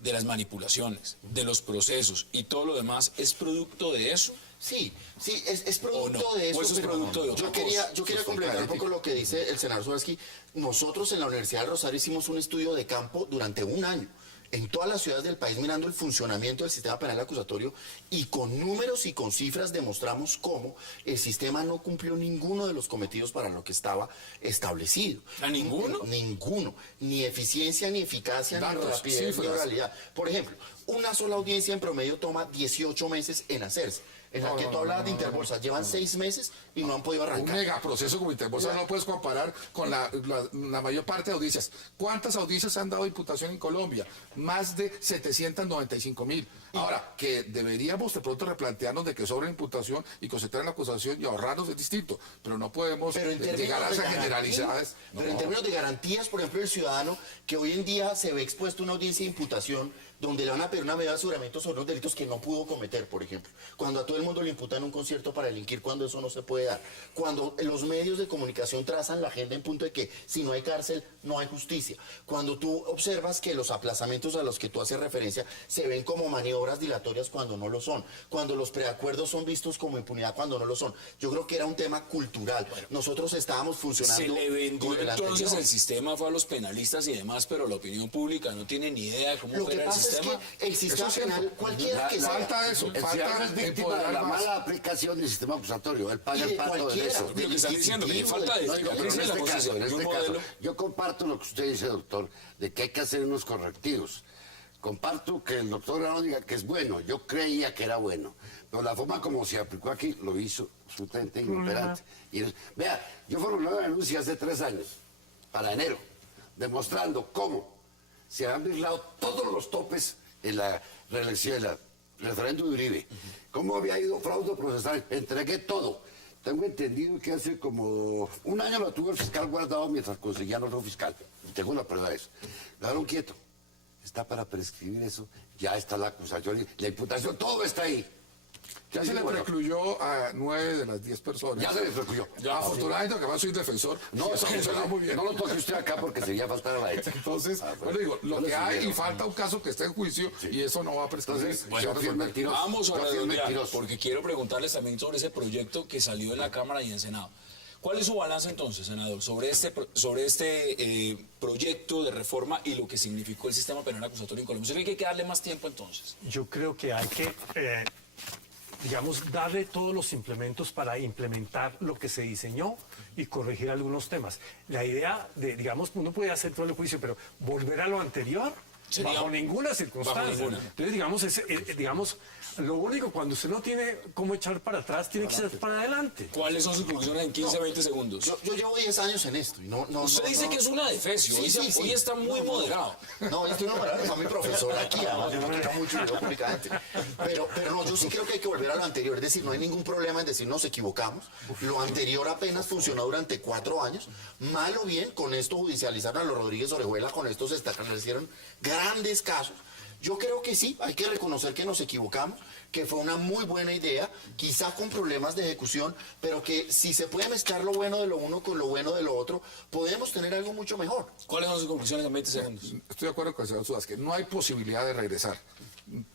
de las manipulaciones, de los procesos y todo lo demás, ¿es producto de eso? Sí, es producto de eso. ¿O eso es producto de otra cosa? Yo quería complementar un poco lo que dice el senador Suárez. Nosotros en la Universidad del Rosario hicimos un estudio de campo durante un año en todas las ciudades del país mirando el funcionamiento del sistema penal acusatorio y con números y con cifras demostramos cómo el sistema no cumplió ninguno de los cometidos para lo que estaba establecido. ¿A ninguno? Ninguno. Ni eficiencia, ni eficacia, Datos, ni rapidez, cifras. ni oralidad. Por ejemplo, una sola audiencia en promedio toma 18 meses en hacerse. En la que tú hablabas de Interbolsa, llevan 6 meses y no han podido Un arrancar. megaproceso como Interbolsa no lo puedes comparar con la mayor parte de audiencias. ¿Cuántas audiencias se han dado imputación en Colombia? Más de 795.000. Ahora, que deberíamos de pronto replantearnos de que sobre imputación y concentrar en la acusación y ahorrarnos es distinto, pero no podemos llegar a esas generalidades. Pero en términos de garantías, por ejemplo, el ciudadano que hoy en día se ve expuesto a una audiencia de imputación donde le van a pedir una medida de aseguramiento sobre unos delitos que no pudo cometer, por ejemplo. Cuando a todo el mundo le imputan un concierto para delinquir, cuando eso no se puede dar. Cuando los medios de comunicación trazan la agenda en punto de que si no hay cárcel, no hay justicia. Cuando tú observas que los aplazamientos a los que tú haces referencia se ven como maniobras dilatorias cuando no lo son. Cuando los preacuerdos son vistos como impunidad cuando no lo son. Yo creo que era un tema cultural. Nosotros estábamos funcionando. Se le vendió con el entonces anterior. el sistema fue a los penalistas y demás, pero la opinión pública no tiene ni idea de cómo Lo que opera el pasa sistema. es que el sistema penal, cualquiera que sea. Falta eso, El ciudadano falta es víctima de empoderar la más. mala aplicación del sistema acusatorio. Él paga Y el de pato de cualquiera. eso. Lo que están diciendo, que falta de No, pero en la este caso, concesión de un caso, modelo. yo comparto lo que usted dice, doctor, de que hay que hacer unos correctivos. Comparto que el doctor Granados diga que es bueno. Yo creía que era bueno. Pero la forma como se aplicó aquí lo hizo absolutamente inoperante. Vea, yo formulé una denuncia hace 3 años, para enero, demostrando cómo se han violado todos los topes en la reelección, el referéndum de Uribe. Cómo había ido fraude procesal. Entregué todo. Tengo entendido que hace como 1 año lo tuvo el fiscal guardado mientras conseguían otro fiscal. Tengo la prueba de eso. Lo dejaron quieto. Está para prescribir eso. Ya está la acusación, la imputación, todo está ahí. Ya se le precluyó a 9 de las 10 personas. Ya se le precluyó. Afortunadamente, que además soy defensor. No, eso funciona muy bien. No lo toque usted acá porque sería faltar a la ética. Entonces, bueno, digo, lo que hay y falta un caso que esté en juicio y eso no va a prescribir. Entonces, Bueno, yo fui un mentiroso. Vamos a Yo fui un redondear, mentiroso. porque quiero preguntarles también sobre ese proyecto que salió en la Cámara y en Senado. ¿Cuál es su balance entonces, senador, sobre este proyecto de reforma y lo que significó el sistema penal acusatorio en Colombia? ¿Usted cree que hay que darle más tiempo entonces? Yo creo que hay que, digamos, darle todos los implementos para implementar lo que se diseñó y corregir algunos temas. La idea de, digamos, uno puede hacer todo el juicio, pero volver a lo anterior Bajo ninguna circunstancia. Bajo ninguna. Entonces, digamos, lo único, cuando usted no tiene cómo echar para atrás, tiene que echar para adelante. ¿Cuáles son sus conclusiones en 15, 20 segundos? Yo llevo 10 años en esto y no Usted dice que es una defecio, hoy está muy moderado. No, estoy moderado, a mi profesor aquí, además, yo no me mucho y lo públicamente. Pero no, yo sí creo que hay que volver a lo anterior, es decir, no hay ningún problema en decir nos equivocamos. Lo anterior apenas funcionó durante 4 años. Mal o bien, con esto judicializaron a los Rodríguez Orejuela, con esto se establecieron grandes casos. Yo creo que sí, hay que reconocer que nos equivocamos, que fue una muy buena idea, quizá con problemas de ejecución, pero que si se puede mezclar lo bueno de lo uno con lo bueno de lo otro, podemos tener algo mucho mejor. ¿Cuáles son sus conclusiones en 20 segundos? Estoy de acuerdo con el señor Suárez, que no hay posibilidad de regresar.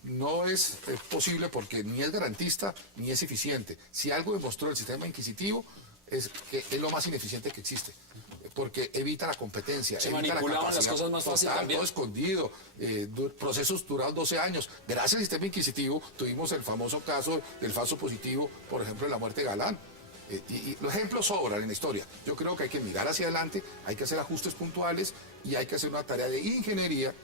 No es posible porque ni es garantista ni es eficiente. Si algo demostró el sistema inquisitivo es que es lo más ineficiente que existe, porque evita la competencia, Se evita la manipulaban las capacidad cosas más fácil total, también. todo escondido, procesos duraron 12 años. Gracias al sistema inquisitivo tuvimos el famoso caso del falso positivo, por ejemplo, de la muerte de Galán. Y los ejemplos sobran en la historia. Yo creo que hay que mirar hacia adelante, hay que hacer ajustes puntuales y hay que hacer una tarea de ingeniería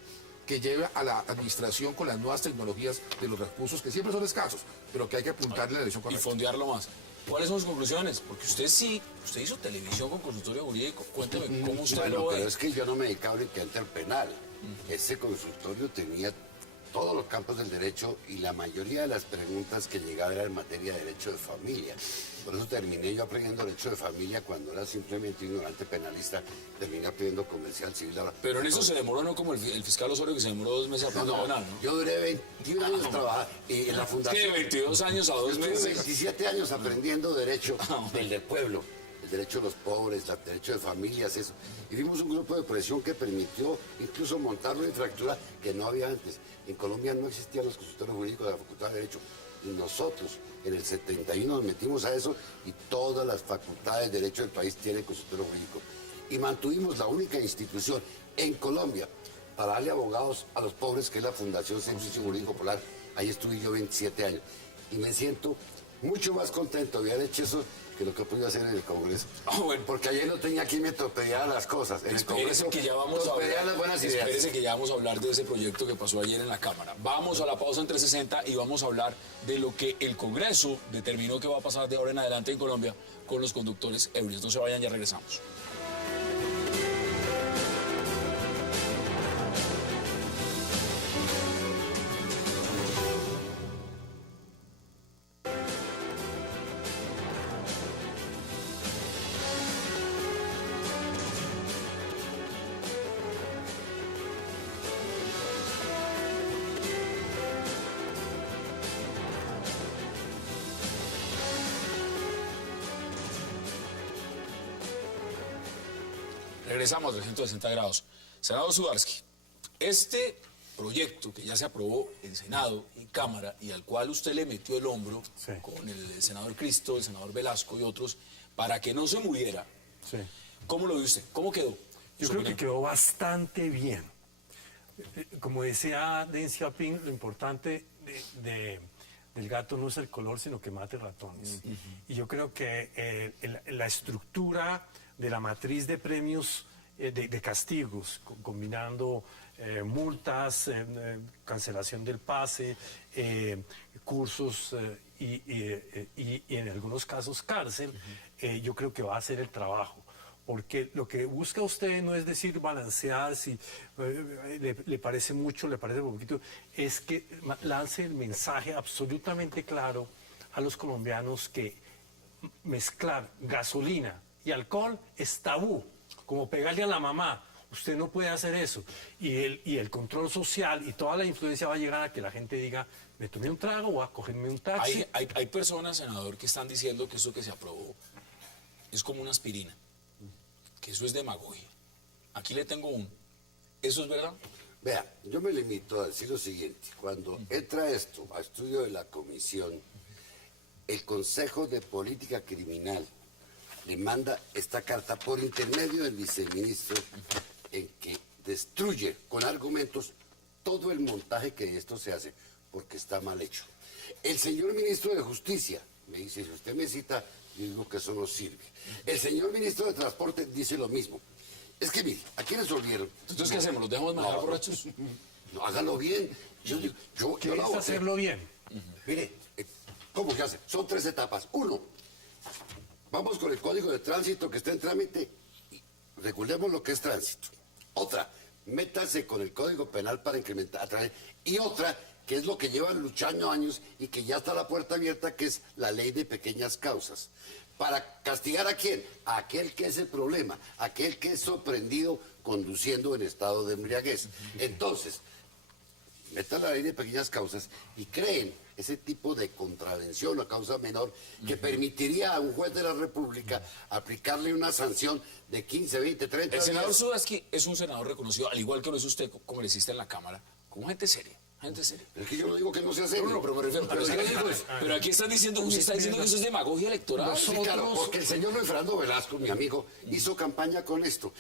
que lleve a la administración con las nuevas tecnologías de los recursos, que siempre son escasos, pero que hay que apuntarle en la dirección Y correcta. fondearlo más. ¿Cuáles son sus conclusiones? Porque usted hizo televisión con consultorio jurídico. Cuénteme cómo usted Bueno, lo pero ve. es que yo no me dedicaba únicamente al penal. Ese consultorio tenía todos los campos del derecho y la mayoría de las preguntas que llegaban eran en materia de derecho de familia. Por eso terminé yo aprendiendo derecho de familia cuando era simplemente ignorante penalista. Terminé aprendiendo comercial civil. Ahora, Pero en eso se demoró, no como el fiscal Osorio, que se demoró 2 meses no, aprendiendo penal, ¿no? yo duré 21 años trabajando y en la Es que fundación. de 22 años a 2 Estuve meses. 27 años aprendiendo derecho del pueblo, el derecho de los pobres, el derecho de familias, eso. Y vimos un grupo de presión que permitió incluso montar una infraestructura que no había antes. En Colombia no existían los consultorios jurídicos de la Facultad de Derecho. Y nosotros, en el 71, nos metimos a eso y todas las facultades de Derecho del país tienen consultorio jurídico. Y mantuvimos la única institución en Colombia para darle abogados a los pobres, que es la Fundación Servicio Jurídico Popular. Ahí estuve yo 27 años. Y me siento mucho más contento de haber hecho eso que lo que he podido hacer en el Congreso. Bueno. Porque ayer no tenía quien me torpedeara las cosas. En el Espérese Congreso que ya vamos a torpedean hablar. las buenas ideas. Espérese que ya vamos a hablar de ese proyecto que pasó ayer en la Cámara. Vamos a la pausa en 360 y vamos a hablar de lo que el Congreso determinó que va a pasar de ahora en adelante en Colombia con los conductores ebrios. No se vayan, ya regresamos. Regresamos a 360 grados. Senador Sudarsky, este proyecto que ya se aprobó en Senado, en Cámara, y al cual usted le metió el hombro Sí. con el senador Cristo, el senador Velasco y otros, para que no se muriera, Sí. ¿cómo lo ve usted? ¿Cómo quedó? Yo Su creo que opinión. quedó bastante bien. Como decía Deng Xiaoping, lo importante del gato no es el color, sino que mate ratones. Y yo creo que la estructura de la matriz de premios, de castigos, combinando multas, cancelación del pase, cursos y en algunos casos cárcel, yo creo que va a hacer el trabajo. Porque lo que busca usted no es decir balancear si le parece mucho, le parece poquito, es que lance el mensaje absolutamente claro a los colombianos que mezclar gasolina y alcohol es tabú, como pegarle a la mamá. Usted no puede hacer eso. Y el control social y toda la influencia va a llegar a que la gente diga, me tomé un trago, voy a cogerme un taxi. Hay personas, senador, que están diciendo que eso que se aprobó es como una aspirina, que eso es demagogia. Aquí le tengo uno. ¿Eso es verdad? Vea, yo me limito a decir lo siguiente. Cuando entra esto a estudio de la comisión, el Consejo de Política Criminal le manda esta carta por intermedio del viceministro en que destruye con argumentos todo el montaje que de esto se hace, porque está mal hecho. El señor ministro de Justicia me dice, si usted me cita, yo digo que eso no sirve. El señor ministro de Transporte dice lo mismo. Es que mire, aquí resolvieron. Entonces, ¿qué hacemos? ¿Los dejamos manejar No. borrachos? No, hágalo bien. Yo ¿Qué la es voté. hacerlo bien? Mire, ¿cómo que hace? Son 3 etapas. 1, vamos con el código de tránsito que está en trámite. Recordemos lo que es tránsito. Otra, métase con el código penal para incrementar. Y otra, que es lo que llevan luchando años y que ya está la puerta abierta, que es la ley de pequeñas causas. ¿Para castigar a quién? A aquel que es el problema, aquel que es sorprendido conduciendo en estado de embriaguez. Entonces, metan la ley de pequeñas causas y creen ese tipo de contravención o causa menor que permitiría a un juez de la República aplicarle una sanción de 15, 20, 30 El senador días. Sudaski es un senador reconocido, al igual que lo es usted, como le hiciste en la Cámara, como gente seria. Gente seria. Es que yo no digo que no sea serio. No, pero me refiero. Pero aquí están diciendo, usted está diciendo que eso es demagogia electoral. Sí, claro, porque el señor Luis Fernando Velasco, mi amigo, hizo campaña con esto.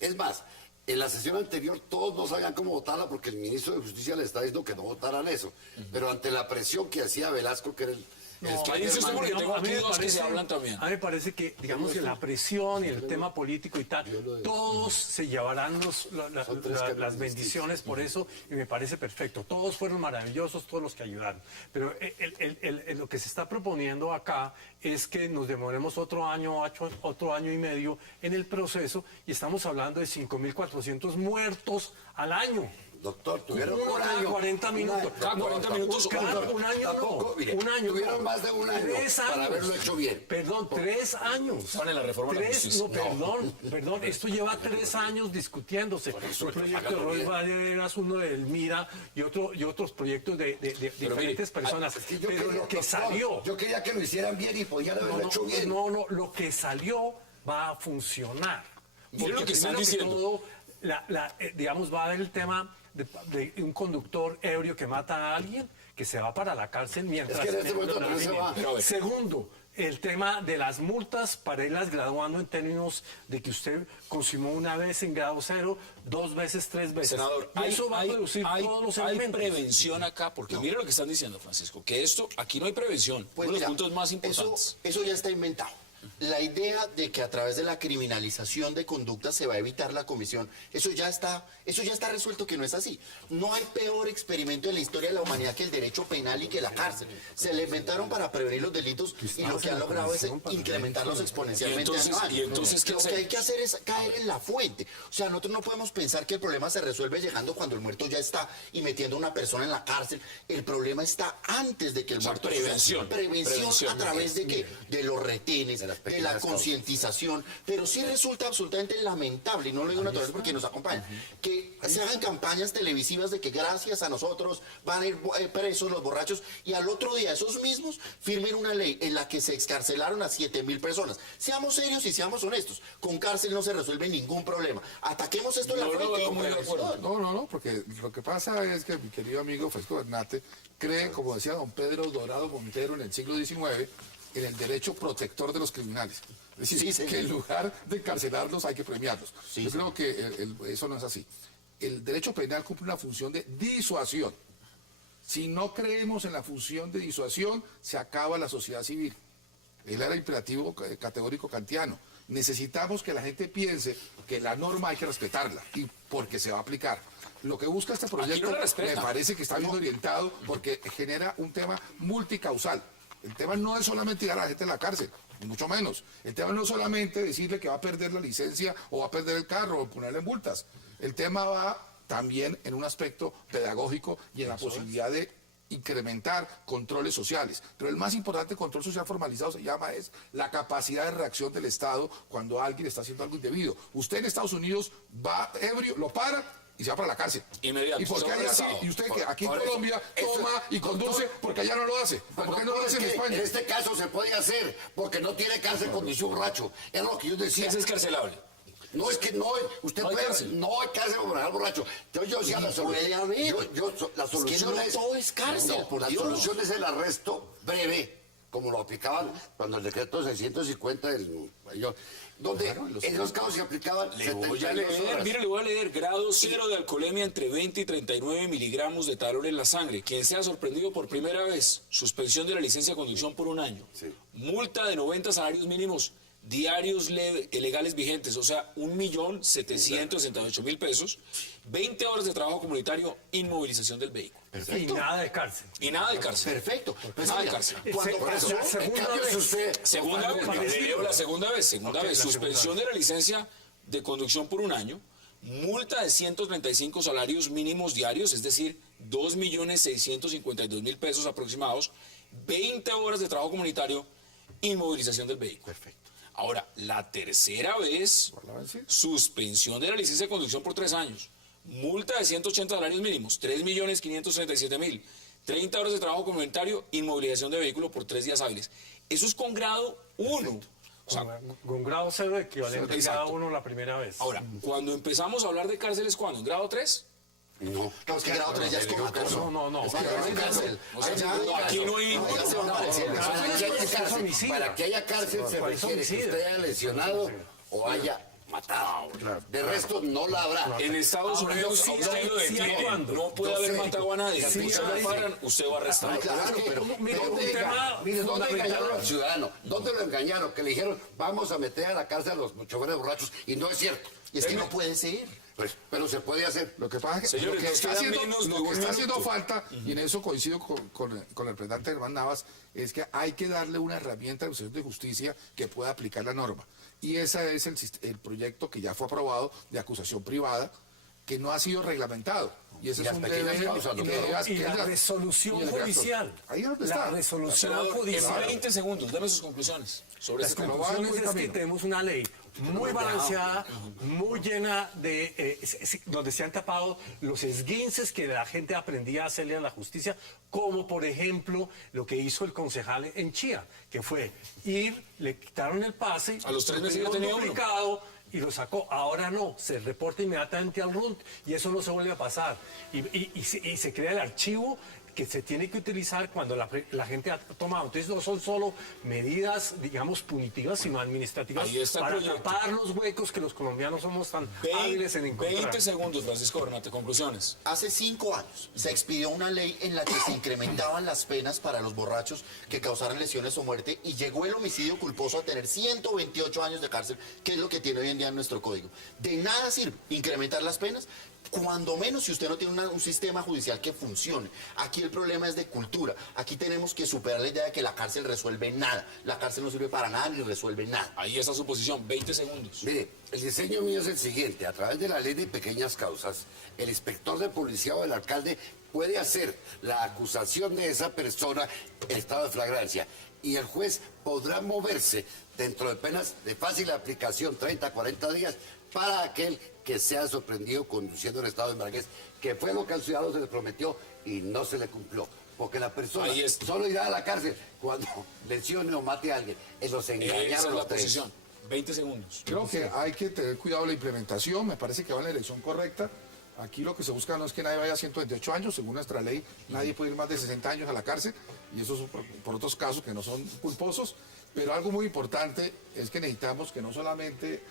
Es más, en la sesión anterior todos no sabían cómo votarla porque el ministro de Justicia le está diciendo que no votaran eso. Pero ante la presión que hacía Velasco, que era el ahí dice usted porque tengo a mí aquí me dos que se hablan también. A mí me parece que, digamos, que la presión y el tema político y tal, todos se llevarán las bendiciones por eso y me parece perfecto. Todos fueron maravillosos, todos los que ayudaron. Pero lo que se está proponiendo acá es que nos demoremos otro año y medio en el proceso y estamos hablando de 5.400 muertos al año. Doctor, tuvieron un Cada año. 40 minutos. Cada 40 minutos. Un año Tampoco, no. mire, Un año tuvieron no. más de un año 3 años. para haberlo hecho bien. Perdón, 3 años. Estaban en la reforma de la justicia. Perdón, esto lleva 3 años discutiéndose. El proyecto de Roy Valleras, uno del Mira y otros proyectos de diferentes personas. Es que yo Pero quería, lo que doctor, salió, yo quería que lo hicieran bien y podían haberlo hecho bien. lo que salió va a funcionar. Miren lo que están primero diciendo. todo, digamos, va a haber el tema de un conductor ebrio que mata a alguien que se va para la cárcel mientras... Es que en este momento no se va. Pero a ver. Segundo, el tema de las multas para irlas graduando en términos de que usted consumió una vez en grado 0, 2 veces, 3 veces. Senador, Y eso va a reducir todos los hay elementos. prevención acá, porque mire lo que están diciendo, Francisco, que aquí no hay prevención. Pues Uno de mira, los puntos más importantes. eso ya está inventado. La idea de que a través de la criminalización de conductas se va a evitar la comisión, eso ya está resuelto que no es así. No hay peor experimento en la historia de la humanidad que el derecho penal y que la cárcel. Se le inventaron para prevenir los delitos y lo que han logrado es incrementarlos exponencialmente año a año. Y entonces, ¿qué lo que hay que hacer es caer en la fuente. O sea, nosotros no podemos pensar que el problema se resuelve llegando cuando el muerto ya está y metiendo a una persona en la cárcel. El problema está antes de que el muerto prevención. suceda. Prevención a través de ¿qué? De los retenes, de la causas. concientización, pero sí resulta absolutamente lamentable, y no lo digo naturalmente porque nos acompañan, que se hagan campañas televisivas de que gracias a nosotros van a ir presos los borrachos, y al otro día esos mismos firmen una ley en la que se excarcelaron a 7.000 personas. Seamos serios y seamos honestos, con cárcel no se resuelve ningún problema. Ataquemos esto en la No lo frente veo con muy de prevención. acuerdo. No, porque lo que pasa es que mi querido amigo Fresco Bernate cree, como decía don Pedro Dorado Montero en el siglo XIX, en el derecho protector de los criminales. Es decir, Sí, señor. que en lugar de encarcelarlos hay que premiarlos. Sí, Yo sí. creo que eso no es así. El derecho penal cumple una función de disuasión. Si no creemos en la función de disuasión, se acaba la sociedad civil. Él era imperativo categórico kantiano. Necesitamos que la gente piense que la norma hay que respetarla y porque se va a aplicar. Lo que busca este proyecto la respeta. me parece que está bien orientado porque genera un tema multicausal. El tema no es solamente ir a la gente en la cárcel, mucho menos. El tema no es solamente decirle que va a perder la licencia o va a perder el carro o ponerle multas. El tema va también en un aspecto pedagógico y en la posibilidad de incrementar controles sociales. Pero el más importante control social formalizado se llama es la capacidad de reacción del Estado cuando alguien está haciendo algo indebido. Usted en Estados Unidos va ebrio, lo para y se va para la cárcel. Inmediato. ¿Y por qué Se va allá sí? arrestado. Y usted que aquí en Por eso, Colombia esto- toma y conduce doctor, porque allá no lo hace. ¿Por qué no lo Es hace en que España? en este caso se puede hacer porque no tiene cárcel cuando es un borracho. Es lo que yo decía. Ese es carcelable. No, es que no, usted No hay puede, cárcel. no hay cárcel por manejar borracho. Yo decía la puede haber. la solución no es, todo es cárcel, por la Dios. solución es el arresto breve, como lo aplicaban cuando el decreto 650 donde en esos casos se aplicaban Le voy a 72 leer, horas. mire, le voy a leer. Grado 0 de alcoholemia entre 20 y 39 miligramos de talón en la sangre. Quien sea sorprendido por primera vez, suspensión de la licencia de conducción por 1 año. Sí. Multa de 90 salarios mínimos diarios legales vigentes, o sea, 1.768.000 pesos, 20 horas de trabajo comunitario, inmovilización del vehículo. Y nada de cárcel. Y nada de cárcel. Perfecto. Pues Nada de mira, cárcel. cuando Por eso, pasó, segunda cambio, vez. si usted- Segunda vez, le leo la segunda vez. Segunda Ok, vez, la suspensión segunda de la licencia de conducción por 1 año, multa de 135 salarios mínimos diarios, es decir, 2.652.000 pesos aproximados, 20 horas de trabajo comunitario, inmovilización del vehículo. Perfecto. Ahora, la tercera vez, suspensión de la licencia de conducción por 3 años, multa de 180 salarios mínimos, 3.537.000, 30 horas de trabajo comunitario, inmovilización de vehículo por 3 días hábiles. Eso es con grado 1. O sea, Con grado 0 equivalente a Exacto. grado 1 la primera vez. ahora, cuando empezamos a hablar de cárceles, ¿cuándo? ¿En grado 3? No. No, es que grado 3 ya es como acoso. No. Es que grado 3 cárcel. O sea, Allá hay aquí no hay cárcel. ningún- Allá se van No, pareciendo. para que haya es cárcel, homicida. para que haya cárcel se Pues es requiere que homicida. usted haya lesionado o haya matado. De resto no la habrá. En Estados Ahora, Unidos sí, a usted lo sí, detienen. ¿cuándo? No puede haber matado a nadie. Sí, Si usted hay. lo paran, usted va arrestado. Claro, pero Mire, un ¿Dónde tema mire, ¿dónde fundamental. engañaron al ciudadano? ¿Dónde lo engañaron? Que le dijeron, vamos a meter a la cárcel a los choferes borrachos. Y no es cierto. y es que no puede ser. Pues, pero se puede hacer. Lo que pasa es que Señores, lo que nos está queda haciendo, menos de lo que un está haciendo minuto. falta, y en eso coincido con el representante Germán Navas, es que hay que darle una herramienta al Ministerio de Justicia que pueda aplicar la norma. Y ese es el proyecto que ya fue aprobado de acusación privada, que no ha sido reglamentado. Y ese Y es las un pequeñas deber causas, que ¿no? debe- Y que la es resolución y el gasto. judicial. Ahí es donde La está. resolución Senador, en judicial. 20 segundos, deme sus conclusiones sobre Las este tema. conclusiones buen es que camino. tenemos una ley muy balanceada, muy llena de... donde se han tapado los esguinces que la gente aprendía a hacerle a la justicia, como por ejemplo lo que hizo el concejal en Chía, que fue ir, le quitaron el pase, A los 3 meses ya lo tenía uno. duplicado, y lo sacó. Ahora no, se reporta inmediatamente al RUNT y eso no se vuelve a pasar. Y se crea el archivo que se tiene que utilizar cuando la gente ha tomado. Entonces no son solo medidas, digamos, punitivas, sino administrativas Ahí está el para proyecto. tapar los huecos que los colombianos somos tan hábiles en encontrar. 20 segundos, Francisco Bernate, conclusiones. Hace 5 años se expidió una ley en la que se incrementaban las penas para los borrachos que causaran lesiones o muerte y llegó el homicidio culposo a tener 128 años de cárcel, que es lo que tiene hoy en día en nuestro código. De nada sirve incrementar las penas, cuando menos si usted no tiene un sistema judicial que funcione. Aquí el problema es de cultura. Aquí tenemos que superar la idea de que la cárcel resuelve nada. La cárcel no sirve para nada ni resuelve nada. Ahí está su posición, 20 segundos. Mire, el diseño mío es el siguiente. A través de la ley de pequeñas causas, el inspector de policía o el alcalde puede hacer la acusación de esa persona en estado de flagrancia y el juez podrá moverse dentro de penas de fácil aplicación, 30, 40 días, para aquel que sea sorprendido conduciendo en estado de embriaguez, que fue lo que al ciudadano se le prometió y no se le cumplió. Porque la persona Ahí está. solo irá a la cárcel cuando lesione o mate a alguien. Los Esa engañaron es la los tres. posición. 20 segundos. Creo que hay que tener cuidado de la implementación, me parece que va en la dirección correcta. Aquí lo que se busca no es que nadie vaya a 128 años, según nuestra ley, nadie puede ir más de 60 años a la cárcel, y eso es por otros casos que no son culposos, pero algo muy importante es que necesitamos que no solamente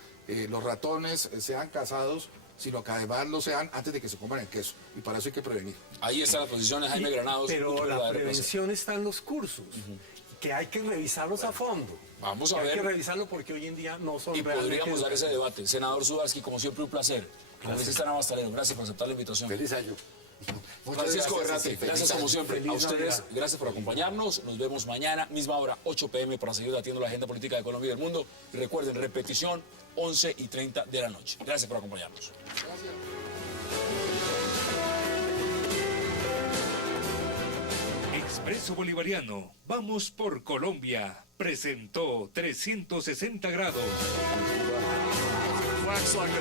los ratones sean cazados, sino que además lo sean antes de que se coman el queso, y para eso hay que prevenir. Ahí está la posición de Jaime Granados. Pero un la verdadero placer. prevención está en los cursos, que hay que revisarlos a fondo. Vamos a Hay ver. que revisarlo porque hoy en día no son Y realmente podríamos dar ese educativos. debate. Senador Sudarsky, como siempre, un placer. Congresista Navastalero, gracias por aceptar la invitación. Feliz año. Muchas Francisco gracias, Bernate, Ceci. gracias Feliz como año. siempre. Feliz A ustedes, Navidad. gracias por acompañarnos. Nos vemos mañana, misma hora, 8 p.m. para seguir debatiendo la agenda política de Colombia y del mundo. Y recuerden, repetición, 11:30 de la noche. Gracias por acompañarnos. Expreso Bolivariano, vamos por Colombia, presentó 360 grados. Wax like a